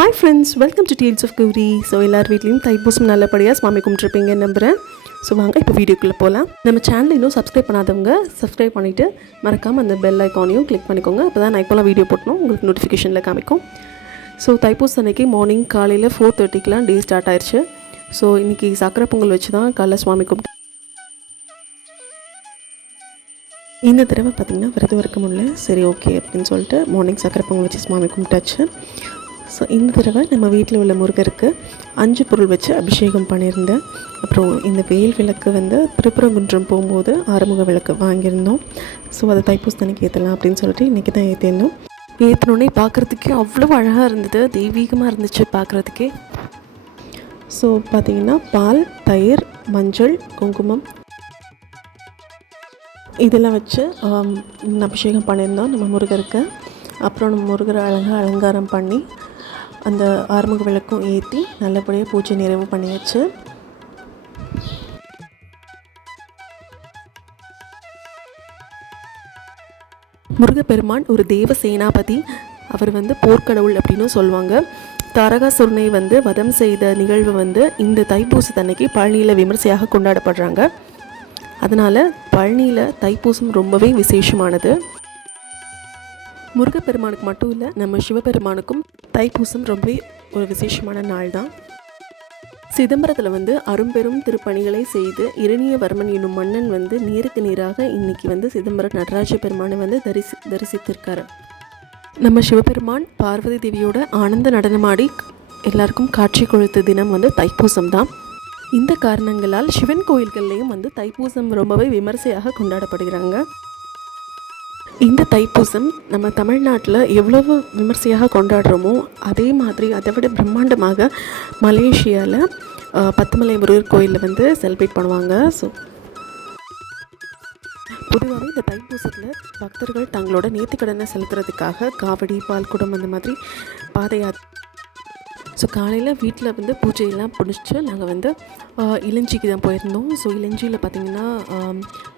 Hi friends, welcome to deals of Gauri. So எல்லார் வீட்லேயும் தைப்பூசம் நல்லபடியாக சுவாமி கும்பிட்ருப்பீங்கன்னு நம்புகிறேன். ஸோ வாங்க இப்போ வீடியோக்குள்ளே போகலாம். நம்ம சேனல் இன்னும் சப்ஸ்கிரைப் பண்ணாதவங்க சப்ஸ்கிரைப் பண்ணிவிட்டு மறக்காமல் அந்த பெல் ஐக்கானையும் கிளிக் பண்ணிக்கோங்க. அப்போ தான் நான் இப்போலாம் வீடியோ போட்டணும் உங்களுக்கு நோட்டிஃபிகேஷனில் காமிக்கும். ஸோ தைப்பூசம் அன்னைக்கு மார்னிங் காலையில் 4:30க்கெலாம் டே ஸ்டார்ட் ஆயிடுச்சு. ஸோ இன்றைக்கி சக்கரை பொங்கல் வச்சு தான் காலைல சுவாமி கும்பிட்டு இந்த தடவை பார்த்திங்கன்னா விரதம் இருக்க முடியல. சரி ஓகே அப்படின்னு சொல்லிட்டு மார்னிங் சக்கரை பொங்கல் வச்சு சுவாமி கும்பிட்டாச்சு. ஸோ இந்த தடவை நம்ம வீட்டில் உள்ள முருகருக்கு 5 பொருள் வச்சு அபிஷேகம் பண்ணியிருந்தேன். அப்புறம் இந்த வெயில் விளக்கு வந்து திருப்பரங்குன்றம் போகும்போது ஆறுமுக விளக்கு வாங்கியிருந்தோம். ஸோ அதை தைப்பூசத்தன்னைக்கு ஏற்றலாம் அப்படின்னு சொல்லிட்டு இன்றைக்கி தான் ஏற்றிருந்தோம். ஏற்றினோடனே பார்க்குறதுக்கே அவ்வளோ அழகாக இருந்தது, தெய்வீகமாக இருந்துச்சு பார்க்குறதுக்கே. ஸோ பார்த்திங்கன்னா பால், தயிர், மஞ்சள், குங்குமம் இதெல்லாம் வச்சு அபிஷேகம் பண்ணியிருந்தோம் நம்ம முருகருக்கு. அப்புறம் நம்ம முருகரை அழகாக அலங்காரம் பண்ணி அந்த ஆறுமுக விளக்கும் ஏற்றி நல்லபடியாக பூஜை நிறைவு பண்ணியாச்சு. முருகப்பெருமான் ஒரு தேவ சேனாபதி. அவர் வந்து போர்க்கடவுள் அப்படின்னு சொல்லுவாங்க. தாரகாசுரனை வந்து வதம் செய்த நிகழ்வு வந்து இந்த தைப்பூசத்தன்னைக்கு பழனியில் விமர்சையாக கொண்டாடப்படுறாங்க. அதனால் பழனியில் தைப்பூசம் ரொம்பவே விசேஷமானது. முருகப்பெருமானுக்கு மட்டும் இல்லை, நம்ம சிவபெருமானுக்கும் தைப்பூசம் ரொம்பவே ஒரு விசேஷமான நாள் தான். சிதம்பரத்தில் வந்து அரும்பெரும் திருப்பணிகளை செய்து இரணியவர்மன் என்னும் மன்னன் வந்து நேருக்கு நேராக இன்றைக்கி வந்து சிதம்பரம் நடராஜ பெருமானை வந்து தரிசித்திருக்காரு. நம்ம சிவபெருமான் பார்வதி தேவியோட ஆனந்த நடனமாடி எல்லாருக்கும் காட்சி கொடுத்த தினம் வந்து தைப்பூசம் தான். இந்த காரணங்களால் சிவன் கோயில்கள்லேயும் வந்து தைப்பூசம் ரொம்பவே விமர்சையாக கொண்டாடப்படுகிறாங்க. இந்த தைப்பூசம் நம்ம தமிழ்நாட்டில் எவ்வளவு விமர்சையாக கொண்டாடுறோமோ அதே மாதிரி அதை விட பிரம்மாண்டமாக மலேசியாவில் பத்துமலை முருகர் கோயிலில் வந்து செலிப்ரேட் பண்ணுவாங்க. ஸோ பொதுவாகவே இந்த தைப்பூசத்தில் பக்தர்கள் தங்களோட நேர்த்திக்கடனை செலுத்துறதுக்காக காவடி, பால்குடம் அந்த மாதிரி பாத யாத்திரை. ஸோ காலையில் வீட்டில் வந்து பூஜையெல்லாம் பிடிச்சி நாங்கள் வந்து இளஞ்சிக்கு தான் போயிருந்தோம். ஸோ இளஞ்சியில் பார்த்திங்கன்னா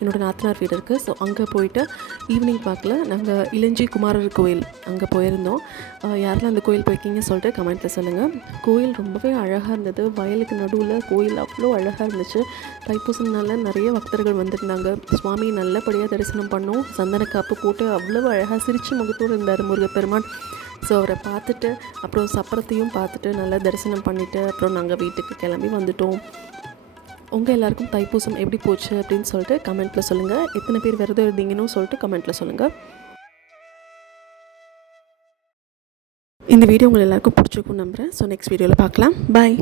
என்னோடய நாத்தனார் வீடு இருக்குது. ஸோ அங்கே போயிட்டு ஈவினிங் பார்க்கல நாங்கள் இளஞ்சி குமாரர் கோயில் அங்கே போயிருந்தோம். யாரெல்லாம் அந்த கோயில் போயிருக்கீங்கன்னு சொல்லிட்டு கமெண்ட்டில் சொல்லுங்கள். கோயில் ரொம்பவே அழகாக இருந்தது. வயலுக்கு நடுவில் கோயில் அவ்வளோ அழகாக இருந்துச்சு. தைப்பூசம்னால நிறைய பக்தர்கள் வந்திருந்தாங்க. சுவாமி நல்லபடியாக தரிசனம் பண்ணோம். சந்தன காப்பு போட்டு அவ்வளோ அழகாக சிரித்து முகத்தோடு இருந்தார் முருகப்பெருமான். ஸோ அவரை பார்த்துட்டு அப்புறம் சப்பரத்தையும் பார்த்துட்டு நல்லா தரிசனம் பண்ணிவிட்டு அப்புறம் நாங்கள் வீட்டுக்கு கிளம்பி வந்துட்டோம். உங்கள் எல்லாருக்கும் தைப்பூசம் எப்படி போச்சு அப்படின்னு சொல்லிட்டு கமெண்ட்டில் சொல்லுங்கள். எத்தனை பேர் விரதம் இருந்தீங்கன்னு சொல்லிட்டு கமெண்ட்டில் சொல்லுங்கள். இந்த வீடியோ உங்கள் எல்லாருக்கும் பிடிச்சிருக்குன்னு நம்புகிறேன். ஸோ நெக்ஸ்ட் வீடியோவில் பார்க்கலாம். பாய்.